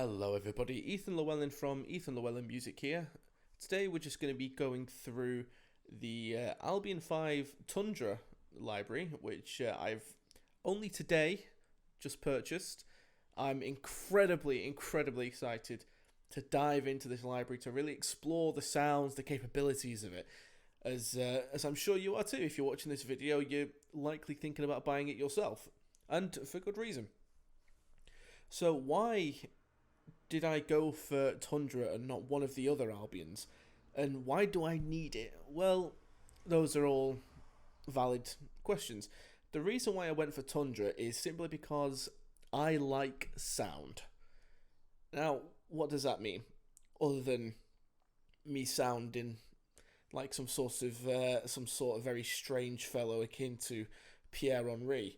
Hello everybody, Ethan Llewellyn from Ethan Llewellyn Music here. Today we're just going to be going through the Albion V Tundra library, which I've only today just purchased. I'm incredibly excited to dive into this library, to really explore the sounds, the capabilities of it. As I'm sure you are too. If you're watching this video, you're likely thinking about buying it yourself, and for good reason. So why did I go for Tundra and not one of the other Albions? And why do I need it? Well, those are all valid questions. The reason why I went for Tundra is simply because I like sound. Now, what does that mean? Other than me sounding like some sort of very strange fellow akin to Pierre Henry.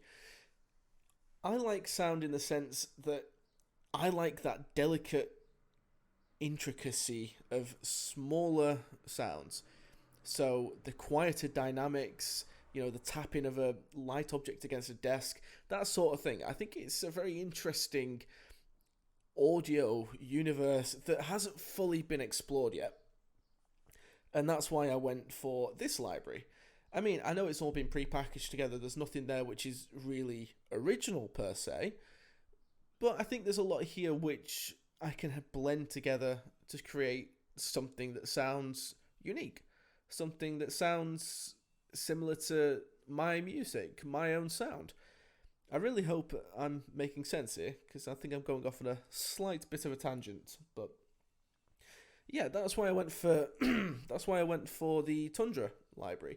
I like sound in the sense that I like that delicate intricacy of smaller sounds. So the quieter dynamics, the tapping of a light object against a desk, that sort of thing. I think it's a very interesting audio universe that hasn't fully been explored yet. And that's why I went for this library. I mean, I know it's all been pre-packaged together. There's nothing there which is really original per se. But I think there's a lot here which I can blend together to create something that sounds unique. Something that sounds similar to my music, my own sound. I really hope I'm making sense here, because I think I'm going off on a slight bit of a tangent. But yeah, that's why I went for the Tundra library,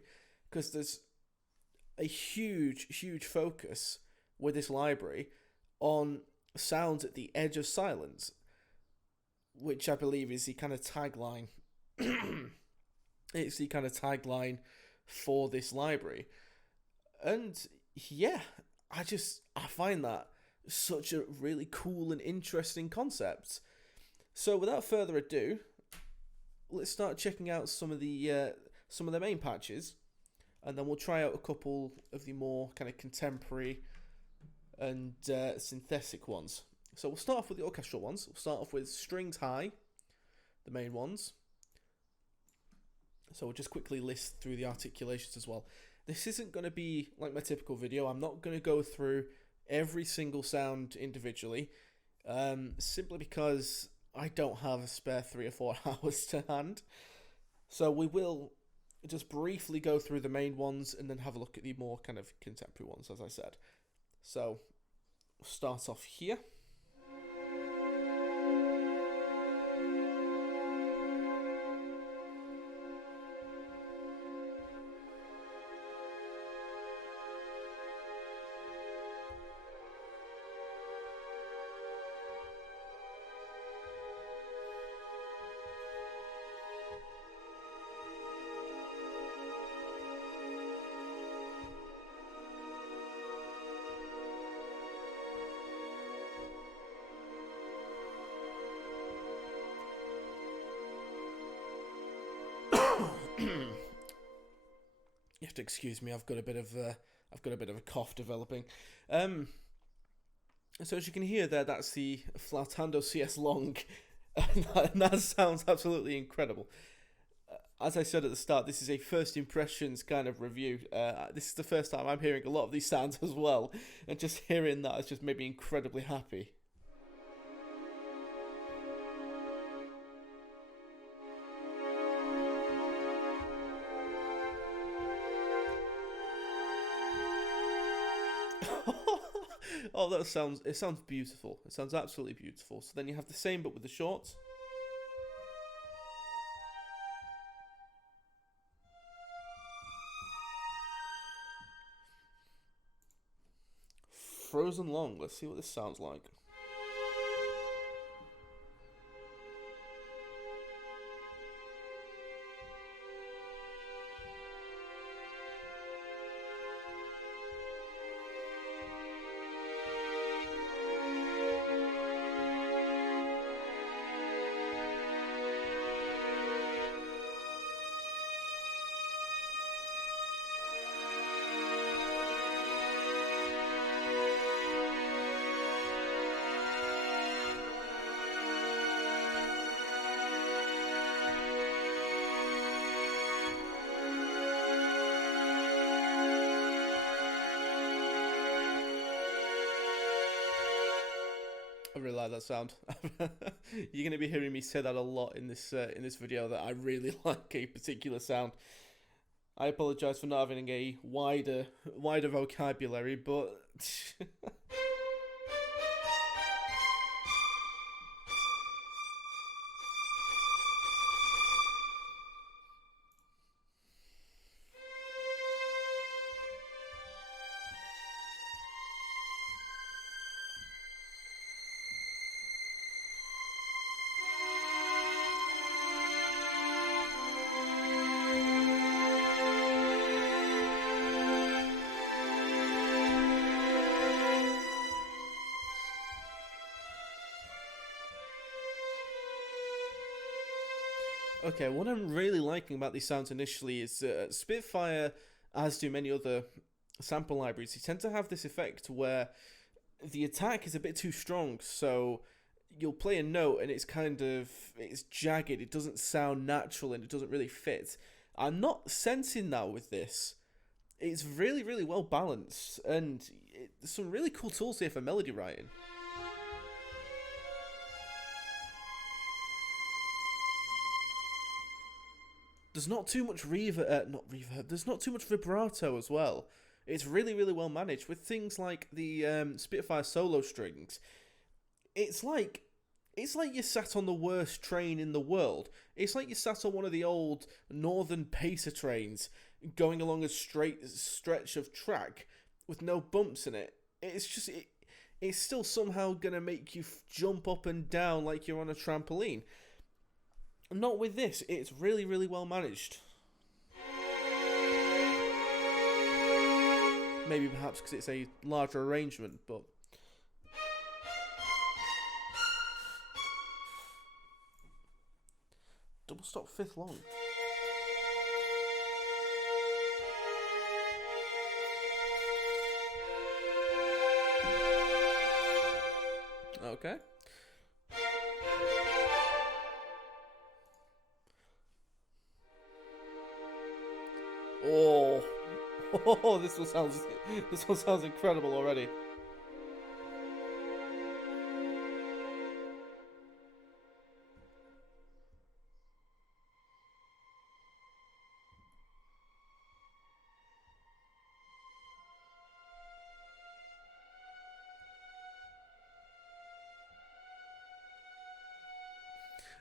because there's a huge focus with this library on sounds at the edge of silence, which I believe is the kind of tagline. It's the kind of tagline for this library. And yeah, I find that such a really cool and interesting concept. So without further ado, let's start checking out some of the main patches, and then we'll try out a couple of the more kind of contemporary and synthetic ones. So we'll start off with the orchestral ones. We'll start off with strings high, the main ones. So we'll just quickly list through the articulations as well. This isn't going to be like my typical video. I'm not going to go through every single sound individually, simply because I don't have a spare 3 or 4 hours to hand. So we will just briefly go through the main ones and then have a look at the more kind of contemporary ones, as I said. So we'll start off here. You have to excuse me. I've got a bit of a cough developing. So as you can hear there, that's the Flautando CS Long, and that sounds absolutely incredible. As I said at the start, this is a first impressions kind of review. This is the first time I'm hearing a lot of these sounds as well, and just hearing that has just made me incredibly happy. Oh, it sounds beautiful. It sounds absolutely beautiful. So then you have the same but with the shorts. Frozen long. Let's see what this sounds like. really like that sound. You're gonna be hearing me say that a lot in this video, that I really like a particular sound. I apologise for not having a wider vocabulary, but okay, what I'm really liking about these sounds initially is Spitfire, as do many other sample libraries, you tend to have this effect where the attack is a bit too strong, so you'll play a note and it's jagged, it doesn't sound natural and it doesn't really fit. I'm not sensing that with this. It's really, really well balanced, and there's some really cool tools here for melody writing. There's not too much not reverb. There's not too much vibrato as well. It's really, really well managed with things like the Spitfire solo strings. It's like you sat on the worst train in the world. It's like you sat on one of the old northern pacer trains, going along a straight stretch of track with no bumps in it. It's still somehow gonna make you jump up and down like you're on a trampoline. Not with this. It's really, really well managed. Maybe perhaps because it's a larger arrangement, but double stop fifth long. Okay. Oh, this one sounds incredible already.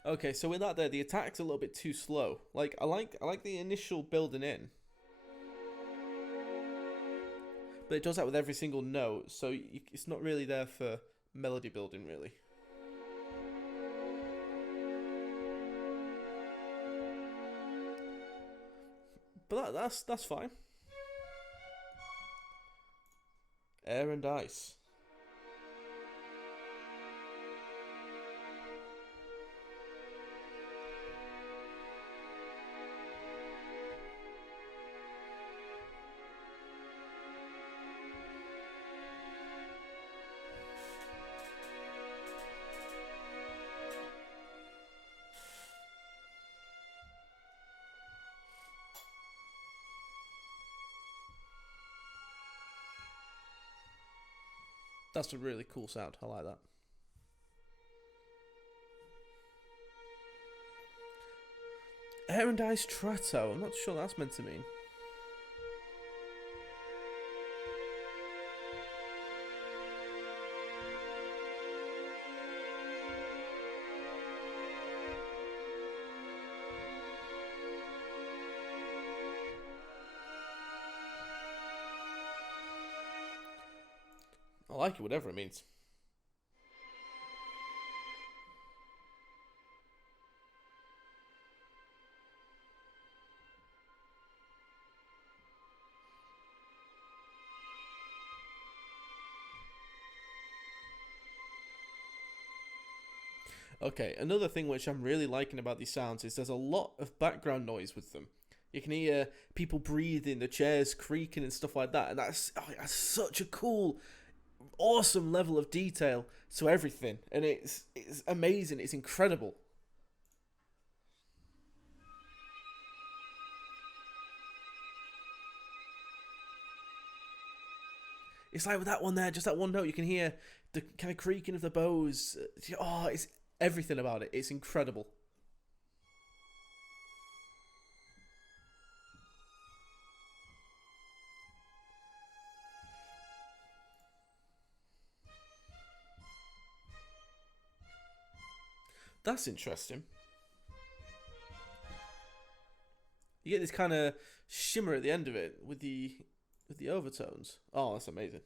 Okay, so with that there, the attack's a little bit too slow. Like I like the initial building in, but it does that with every single note, so it's not really there for melody building, really. But that's fine. Air and ice. That's a really cool sound. I like that. Air and ice tratto. I'm not sure what that's meant to mean. I like it, whatever it means. Okay, another thing which I'm really liking about these sounds is there's a lot of background noise with them. You can hear people breathing, the chairs creaking and stuff like that, and that's such a cool, awesome level of detail to everything, and it's amazing. It's incredible. It's like with that one there, just that one note, you can hear the kind of creaking of the bows. Oh, it's everything about it. It's incredible. That's interesting. You get this kind of shimmer at the end of it with the overtones. Oh, that's amazing.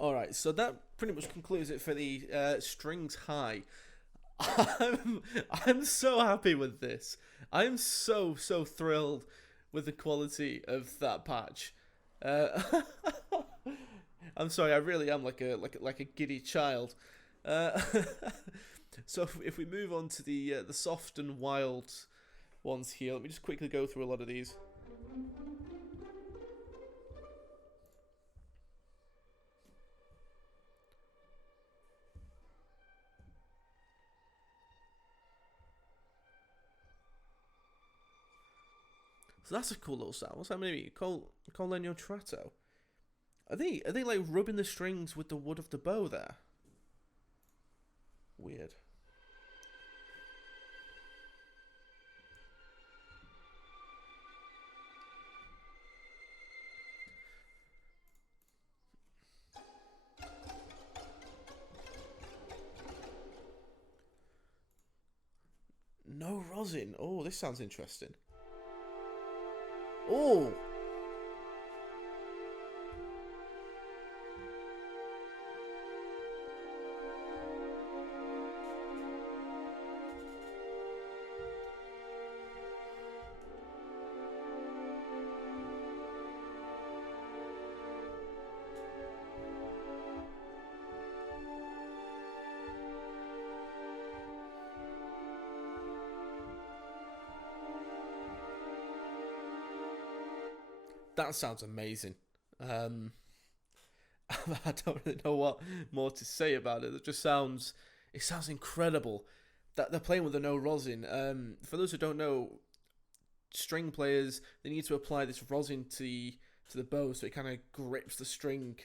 All right, so that pretty much concludes it for the strings high. I'm I'm so happy with this. I'm so thrilled with the quality of that patch. Uh, I'm sorry, I really am like a giddy child. Uh, so if we move on to the soft and wild ones here, let me just quickly go through a lot of these. So that's a cool little sound. What's that maybe? Colenio Trato. Are they like rubbing the strings with the wood of the bow there? Weird. No rosin. Oh, this sounds interesting. Oh, that sounds amazing. Um, I don't really know what more to say about it. It sounds incredible. That they're playing with the no rosin. For those who don't know, string players, they need to apply this rosin to the bow so it kind of grips the string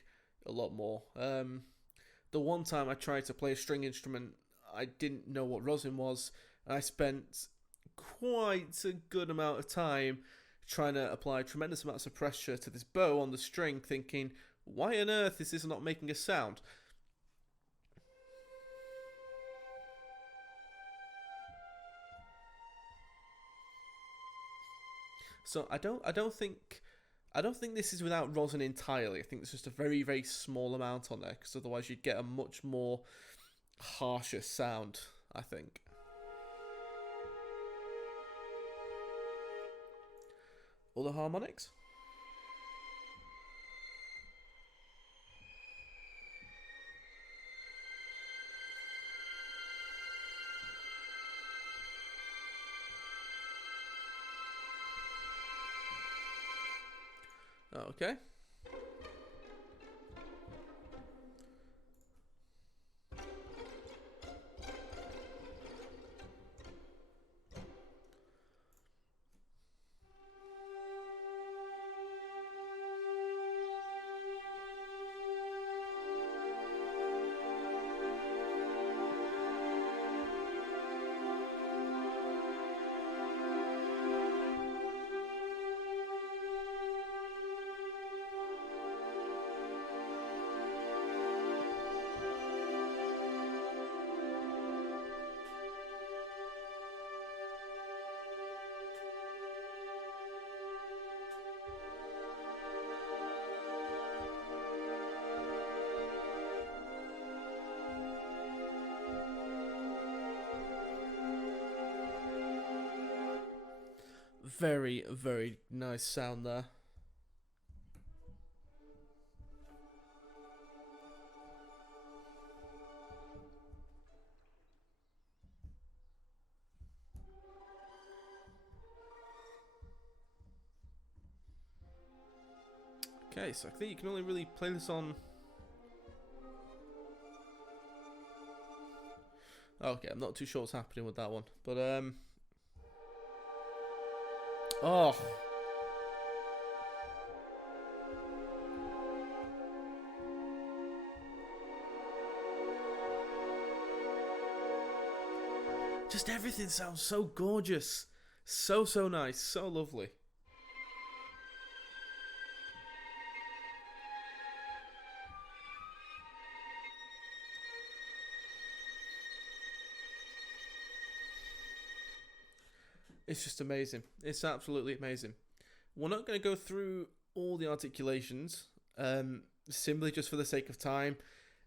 a lot more. The one time I tried to play a string instrument, I didn't know what rosin was, and I spent quite a good amount of time trying to apply tremendous amounts of pressure to this bow on the string, thinking, why on earth is this not making a sound? So I don't think this is without rosin entirely. I think there's just a very small amount on there because otherwise you'd get a much more harsher sound, I think. All the harmonics. Okay. Very nice sound there. Okay, so I think you can only really play this on... Okay, I'm not too sure what's happening with that one. But, oh! Just everything sounds so gorgeous. So, so nice. So lovely. It's just amazing. It's absolutely amazing. We're not going to go through all the articulations, simply just for the sake of time.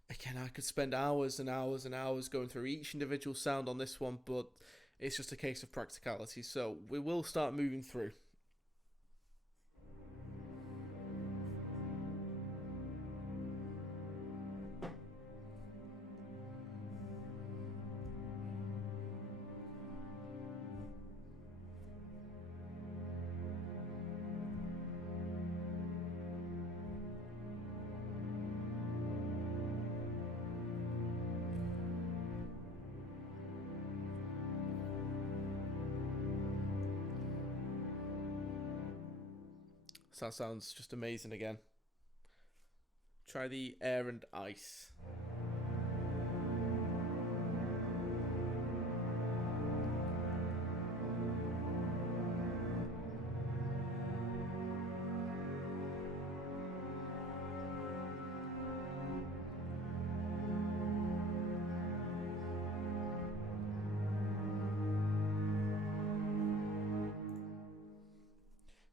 Again, I could spend hours and hours and hours going through each individual sound on this one, but it's just a case of practicality. So we will start moving through. So that sounds just amazing again. Try the air and ice.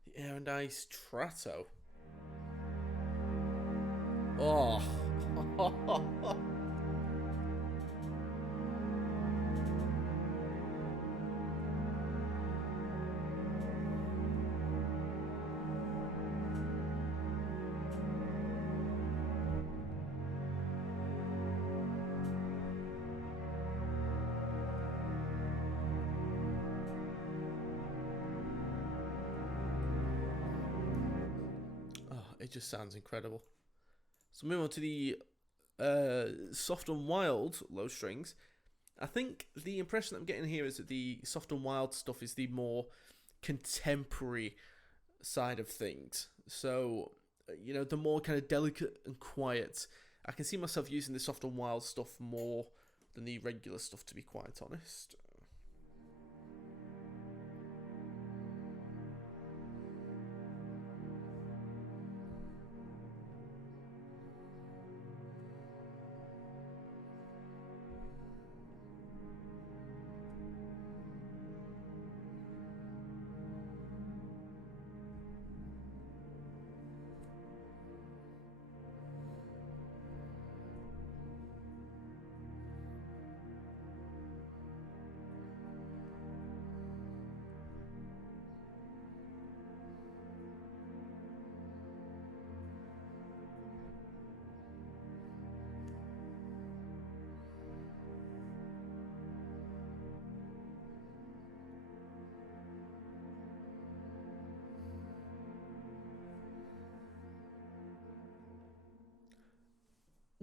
The air and ice Tratto. Oh. It just sounds incredible. So moving on to the soft and wild low strings. I think the impression that I'm getting here is that the soft and wild stuff is the more contemporary side of things. So, you know, the more kind of delicate and quiet. I can see myself using the soft and wild stuff more than the regular stuff, to be quite honest.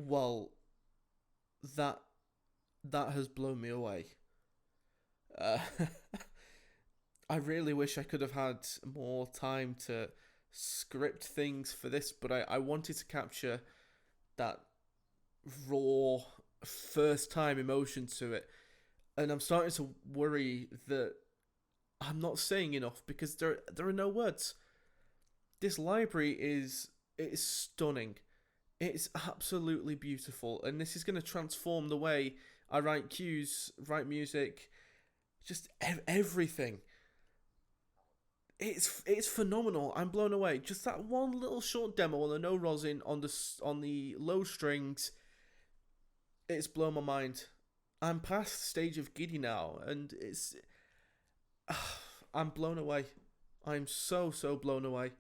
Well, that that has blown me away. Uh, I really wish I could have had more time to script things for this, but I wanted to capture that raw first time emotion to it. And I'm starting to worry that I'm not saying enough because there are no words. This library is stunning. It's absolutely beautiful, and this is going to transform the way I write cues, write music, just everything. It's phenomenal. I'm blown away. Just that one little short demo on the no rosin on the low strings, it's blown my mind. I'm past the stage of giddy now, and I'm blown away. I'm so blown away.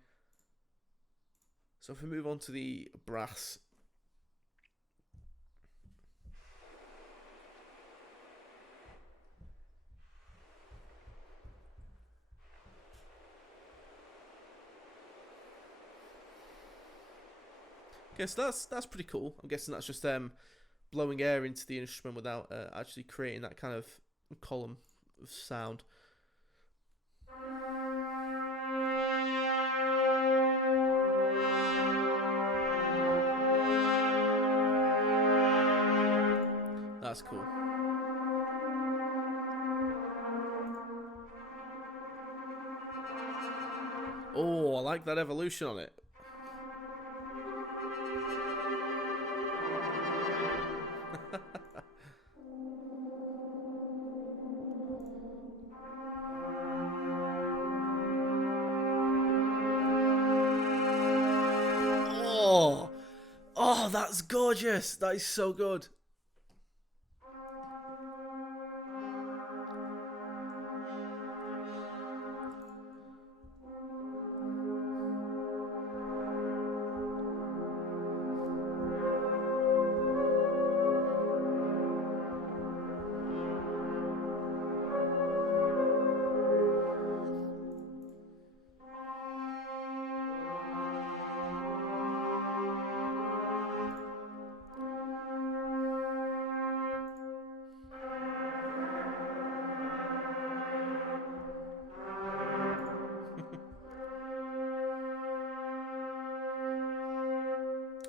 So if we move on to the brass. Okay, so that's pretty cool. I'm guessing that's just blowing air into the instrument without actually creating that kind of column of sound. That's cool. Oh, I like that evolution on it. Oh, oh, that's gorgeous. That is so good.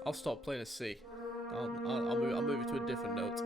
I'll stop playing a C. I'll move it to a different note.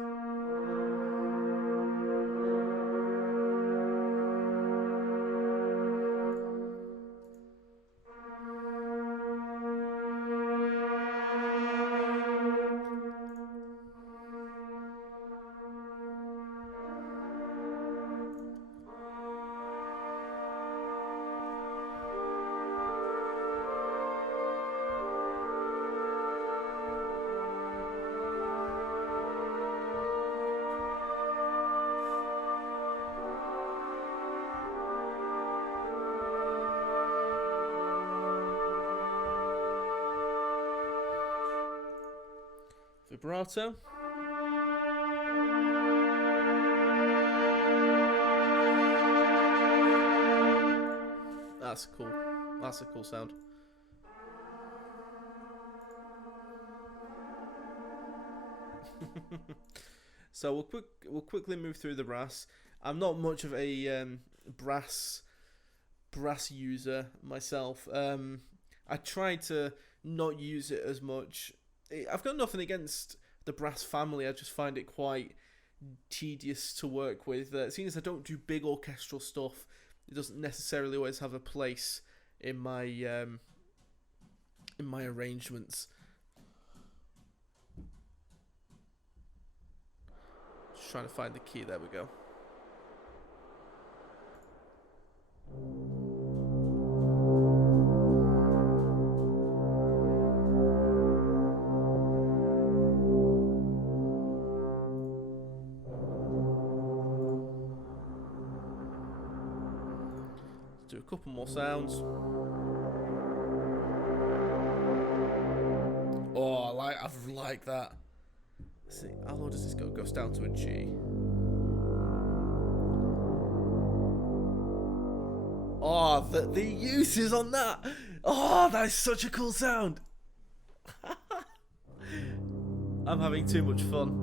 Vibrato. That's cool. That's a cool sound. So we'll quickly move through the brass. I'm not much of a brass user myself. I try to not use it as much. I've got nothing against the brass family. I just find it quite tedious to work with. Seeing as I don't do big orchestral stuff, it doesn't necessarily always have a place in my arrangements. Just trying to find the key. There we go. Let's do a couple more sounds. Oh, I like that. Let's see, how low does this go? It goes down to a G. Oh, the uses on that. Oh, that is such a cool sound. I'm having too much fun.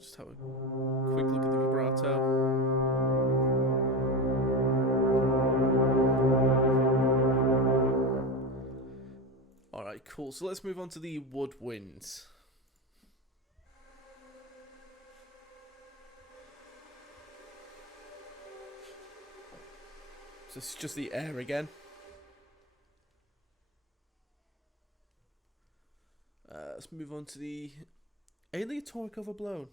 Just have a quick look at the vibrato. Alright, cool. So let's move on to the woodwinds. So it's just the air again. Let's move on to the aleatoric overblown.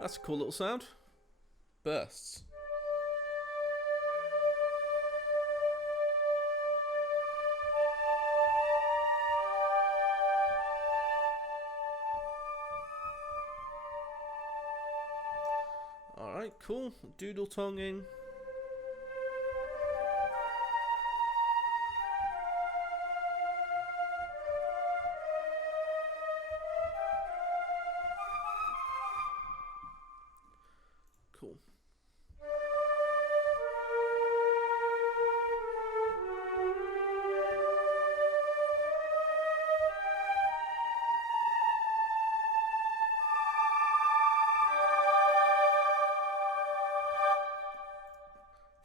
That's a cool little sound. Bursts. Alright, cool. Doodle tonguing. Cool.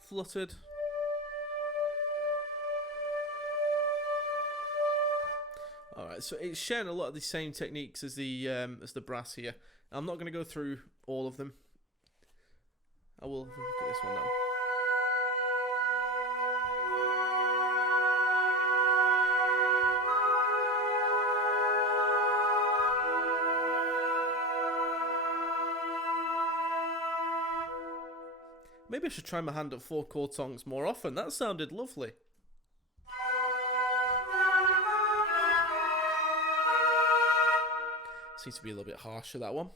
Fluttered. Alright, so it's sharing a lot of the same techniques as the brass here. I'm not going to go through all of them. I will look at this one now. Maybe I should try my hand at 4-chord songs more often. That sounded lovely. Seems to be a little bit harsher, that one.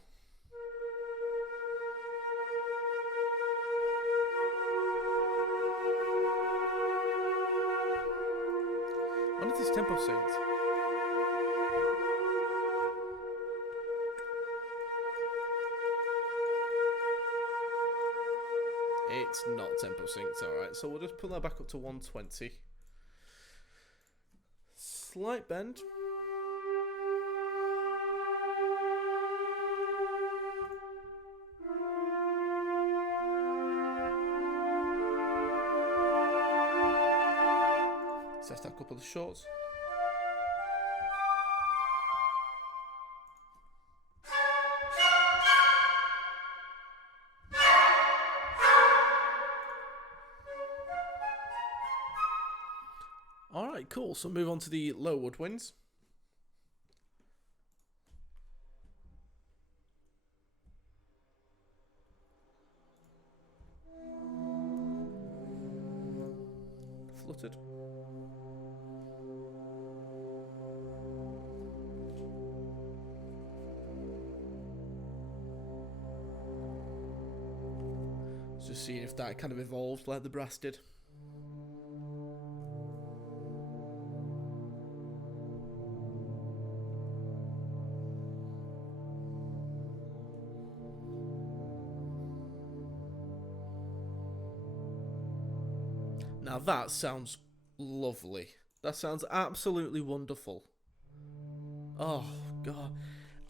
I wonder if this tempo syncs. It's not tempo synced, alright. So we'll just pull that back up to 120. Slight bend. Set a couple of shorts. Alright, cool. So move on to the low woodwinds. Fluttered. Just seeing if that kind of evolved like the brass did. Now that sounds lovely. That sounds absolutely wonderful. Oh, God.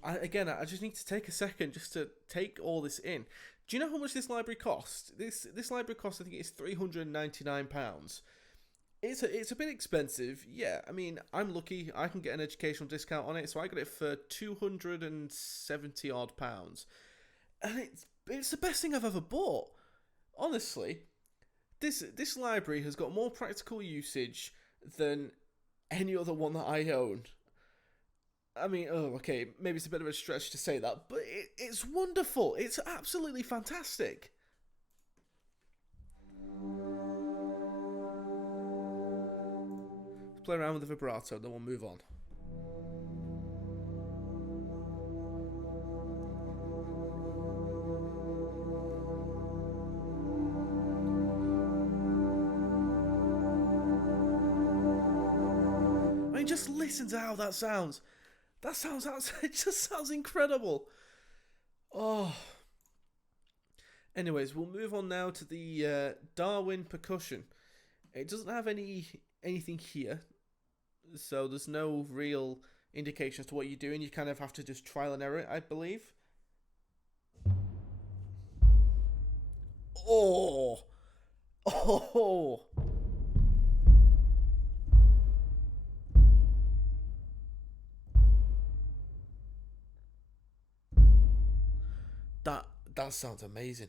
I just need to take a second just to take all this in. Do you know how much this library costs? This library costs, I think it's £399. It's a bit expensive, yeah. I mean, I'm lucky. I can get an educational discount on it, so I got it for £270 odd, and it's the best thing I've ever bought. Honestly, this library has got more practical usage than any other one that I own. I mean, oh, okay, maybe it's a bit of a stretch to say that, but it's wonderful. It's absolutely fantastic. Let's play around with the vibrato, then we'll move on. I mean, just listen to how that sounds. It just sounds incredible. Oh. Anyways, we'll move on now to the Darwin percussion. It doesn't have anything here, so there's no real indication as to what you're doing. You kind of have to just trial and error it, I believe. Oh. Oh. That sounds amazing.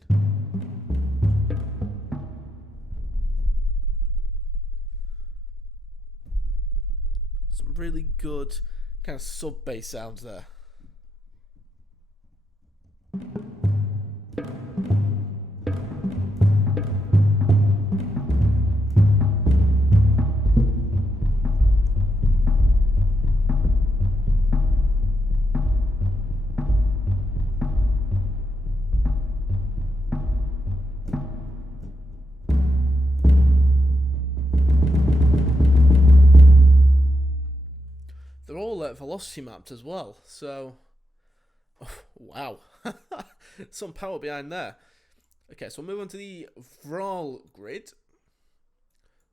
Some really good kind of sub bass sounds there. velocity mapped as well. So, oh, wow, some power behind there. Okay, so we'll move on to the Vrol Grid.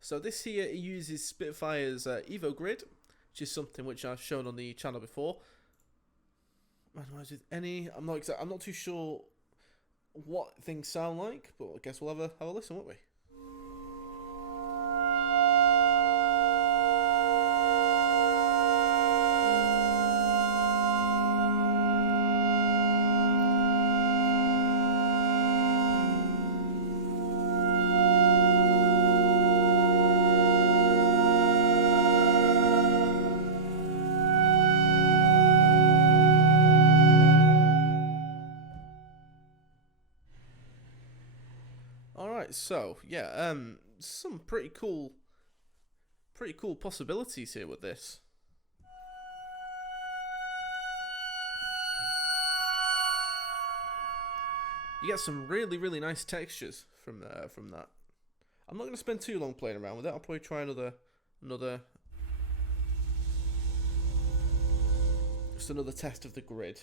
So this here uses Spitfire's Evo Grid, which is something which I've shown on the channel before. Randomised with any, I'm not too sure what things sound like, but I guess we'll have a listen, won't we? Alright, so yeah, some pretty cool possibilities here with this. You get some really nice textures from that. I'm not going to spend too long playing around with it. I'll probably try another test of the grid.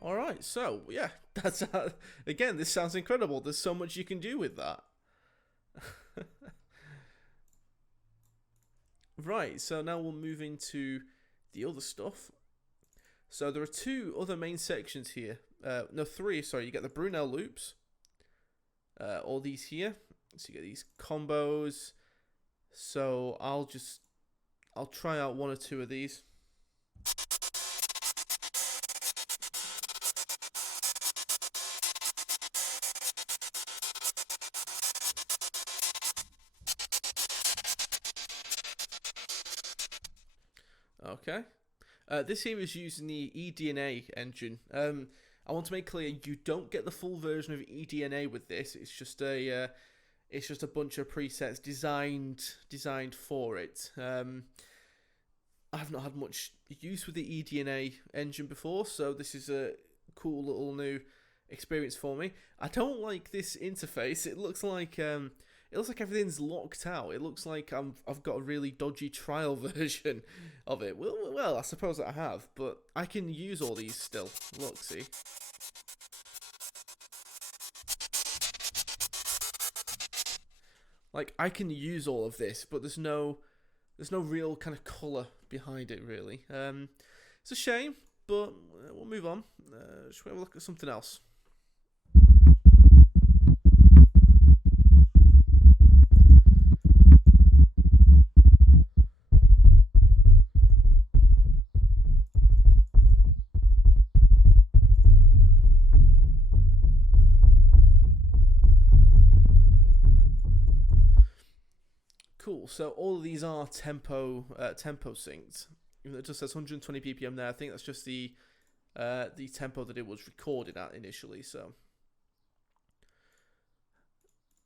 Alright, so yeah, that's again, this sounds incredible. There's so much you can do with that. Right, so now we'll move into the other stuff. So there are two other main sections here. No, three, sorry. You get the Brunel loops. All these here. So you get these combos. So I'll try out one or two of these. Okay. This here is using the eDNA engine. I want to make clear you don't get the full version of eDNA with this. It's just a bunch of presets designed for it. I've not had much use with the eDNA engine before, so this is a cool little new experience for me. I don't like this interface. It looks like everything's locked out. It looks like I've got a really dodgy trial version of it. Well, I suppose that I have, but I can use all these still. Look, see. Like, I can use all of this, but there's no real kind of colour behind it, really. It's a shame, but we'll move on. Should we have a look at something else? Cool. So all of these are tempo synced. Even though it just says 120 BPM there, I think that's just the tempo that it was recorded at initially. So,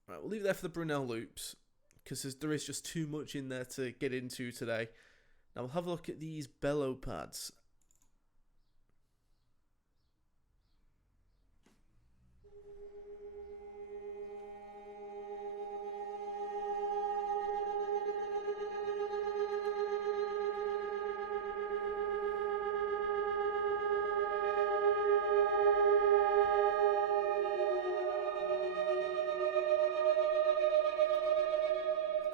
right, we'll leave it there for the Brunel loops because there is just too much in there to get into today. Now we'll have a look at these bellow pads.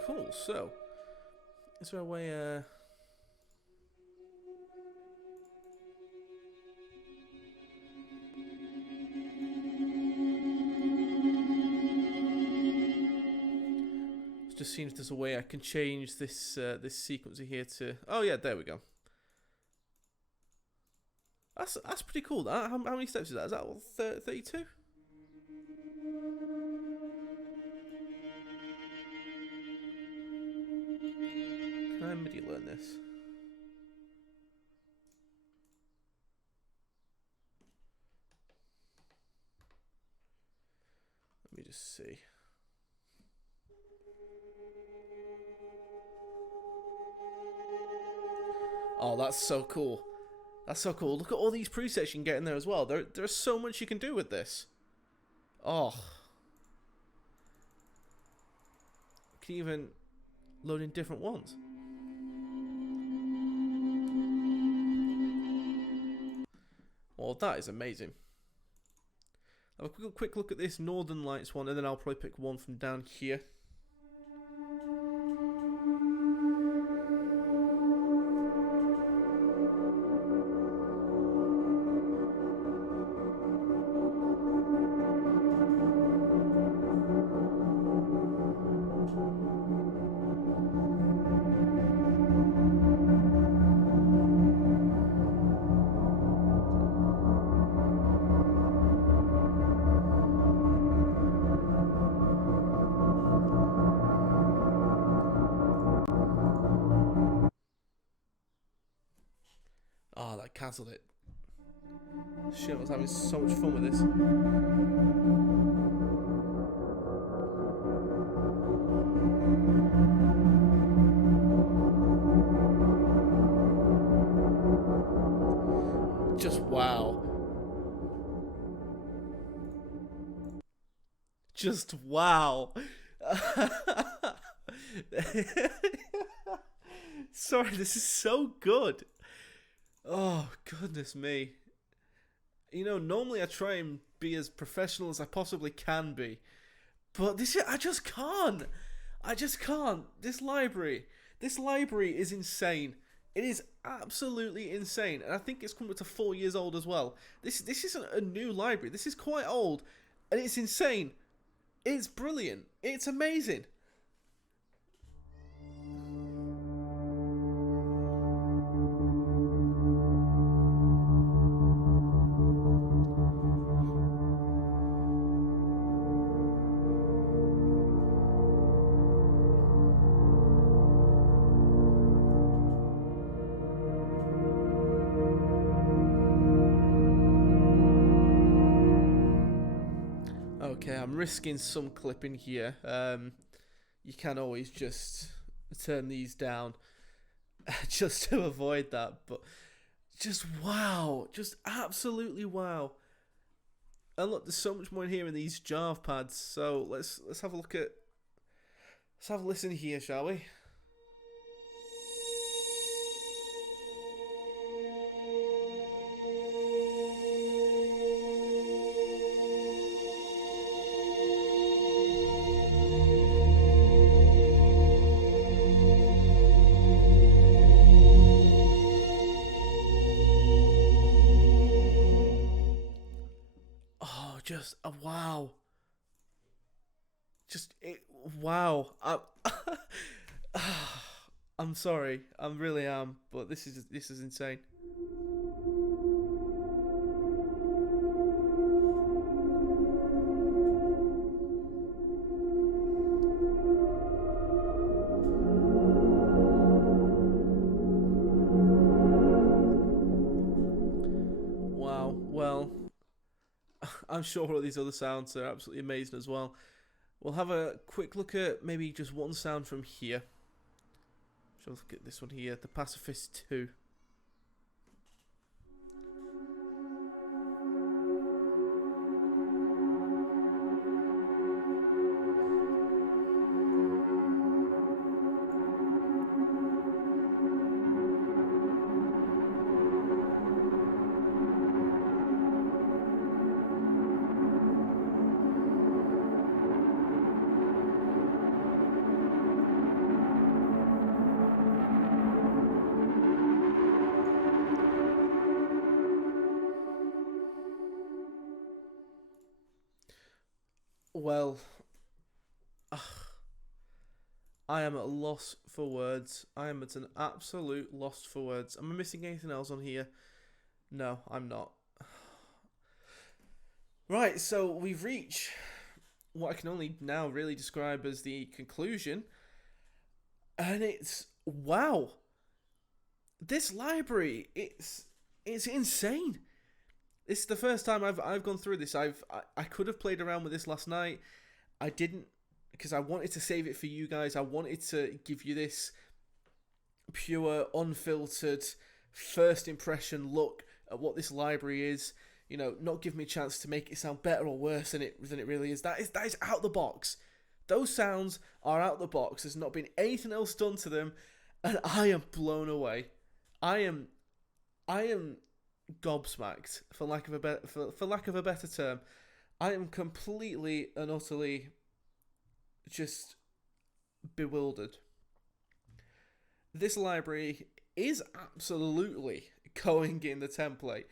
Cool, so is there a way just seeing if there's a way I can change this this sequencer here to, oh yeah, there we go. That's pretty cool. That how many steps is that? Is that 32? Can I MIDI learn this? Let me just see. Oh, that's so cool. That's so cool. Look at all these presets you can get in there as well. There's so much you can do with this. Oh. You can even load in different ones. Well, that is amazing. Have a quick look at this Northern Lights one, and then I'll probably pick one from down here. Oh, that cancelled it. Shit, I was having so much fun with this. Just wow. Just wow. Sorry, this is so good. Oh, goodness me. You know, normally I try and be as professional as I possibly can be. But this I just can't. I just can't. This library is insane. It is absolutely insane. And I think it's come up to 4 years old as well. This isn't a new library. This is quite old. And it's insane. It's brilliant. It's amazing. Okay, I'm risking some clipping here. You can always just turn these down just to avoid that. But just wow, just absolutely wow. And look, there's so much more in here in these Jarv pads. So let's have a look at. Let's have a listen here, shall we? Just wow. Just it, wow. I'm sorry. I really am, but this is insane. Wow. Well, I'm sure all these other sounds are absolutely amazing as well. We'll have a quick look at maybe just one sound from here. Shall we look at this one here, the Pacifist 2. Well, I am at a loss for words. I am at an absolute loss for words. Am I missing anything else on here? No, I'm not. Right, so we've reached what I can only now really describe as the conclusion. And it's wow. This library, it's insane. This is the first time I've gone through this. I could have played around with this last night. I didn't because I wanted to save it for you guys. I wanted to give you this pure, unfiltered, first impression look at what this library is. You know, not give me a chance to make it sound better or worse than it really is. That is out the box. Those sounds are out the box. There's not been anything else done to them, and I am blown away. I am gobsmacked, for lack of a better term. I am completely and utterly just bewildered. This library is absolutely going in the template,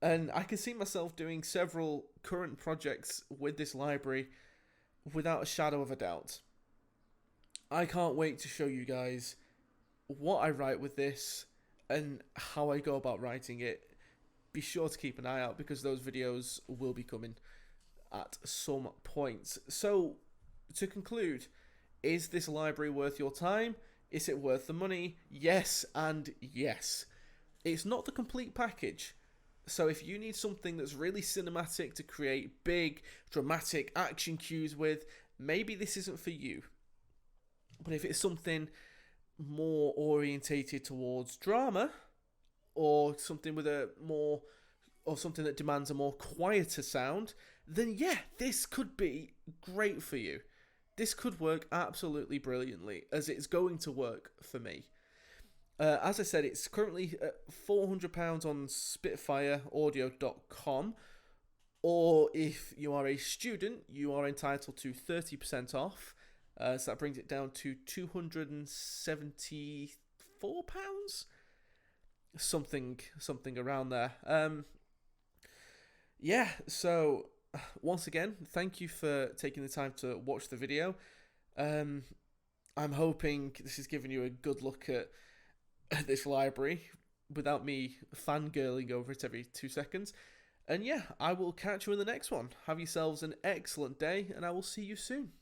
and I can see myself doing several current projects with this library without a shadow of a doubt. I can't wait to show you guys what I write with this and how I go about writing it. Be sure to keep an eye out because those videos will be coming at some point. So, to conclude, is this library worth your time? Is it worth the money? Yes and yes. It's not the complete package. So if you need something that's really cinematic to create big, dramatic action cues with, maybe this isn't for you. But if it's something more orientated towards drama, or something with something that demands a more quieter sound, then yeah, this could be great for you. This could work absolutely brilliantly, as it's going to work for me. As I said, it's currently at £400 on spitfireaudio.com, or if you are a student, you are entitled to 30% off. So that brings it down to £274, something around there. Yeah. So once again, thank you for taking the time to watch the video. I'm hoping this has given you a good look at this library without me fangirling over it every 2 seconds. And yeah, I will catch you in the next one. Have yourselves an excellent day, and I will see you soon.